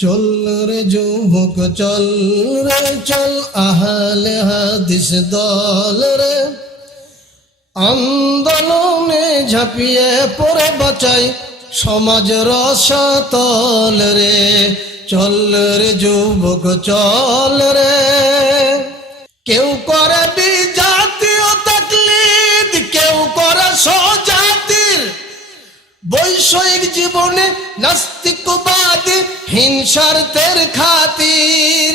চল রে যুবক চল রে চল আহলে হাদিস দল রে আন্দোলনে ঝাঁপিয়ে পড়ে বাঁচাই সমাজ রসাতল রে চল রে যুবক চল রে। কেউ করে বিজাতীয় তাকলিদ, কেউ করে স্বজাতির, বৈষয়িক জীবনে নাস্তিকবাদী হিংসার্থের খাতির।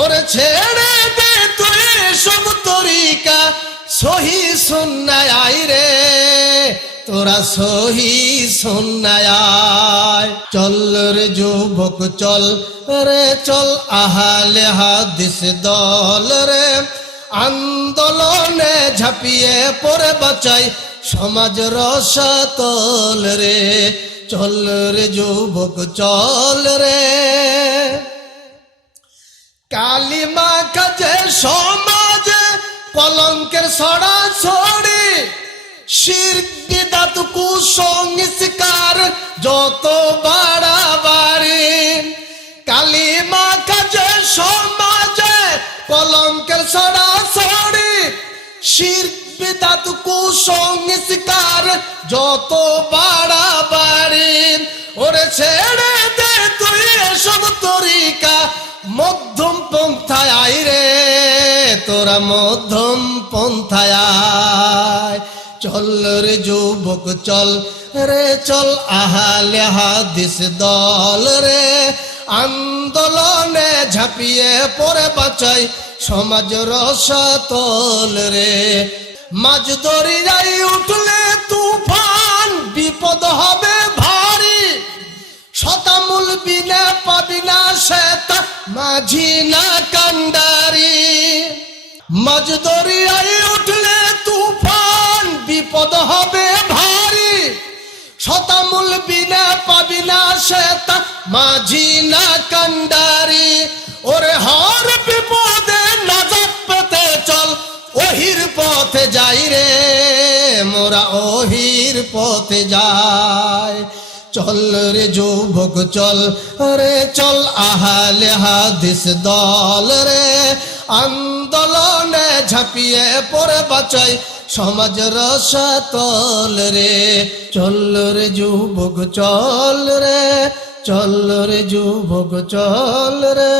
ওরে ছেড়ে দে তুই সব তরিকা, সহি সুন্নায় আয় রে তোরা সহি সুন্নায় আয়। চল রে যুবক চল রে চল আহলে হাদিস দল রে আন্দোলনে ঝাঁপিয়ে পড়ে বাঁচাই সমাজ রসাতল রে চল রে যুবক চল রে। কালিমা কাজে সমাজে কলঙ্কের সরাসরি, শিরক বিদআত কুসংস্কার যত বাড়াবাড়ি। কালিমা কাজে সমাজে কলঙ্কের সরাসরি, শিরক বিদআত কুসংস্কার যত বাড়াবাড়ি। ওরে ছেড়ে দে তুই এসব তরিকা, মধ্যম পন্থায় আয় রে তোরা মধ্যম পন্থায় আয়। চল রে যুবক চল রে চল আহলে হাদিস দল রে আন্দোলনে ঝাঁপিয়ে পড়ে বাঁচাই সমাজ রসাতল রে। মাঝ দরিয়ায় উঠলে তুফান, বিপদ হবে ভারী, শতামূল বিনা পাবি না শ্বেতা মাঝি না কান্ডারি। মাঝ দরিয়ায় উঠলে তুফান, বিপদ হবে ভারী, শতামূল বিনা পাবি না শ্বেতা মাঝি না কান্ডারি। ওরে হর বিপদে নাজাত পেতে চল, ওহির পথে যাই রে মোরা ওহির পথে যাই। চল রে যুবক চল রে চল আহলে হাদিস দল রে আন্দোলনে ঝাঁপিয়ে পড়ে বাঁচাই সমাজ রসাতল রে চল রে যুবক চল রে চল রে যুবক চল রে।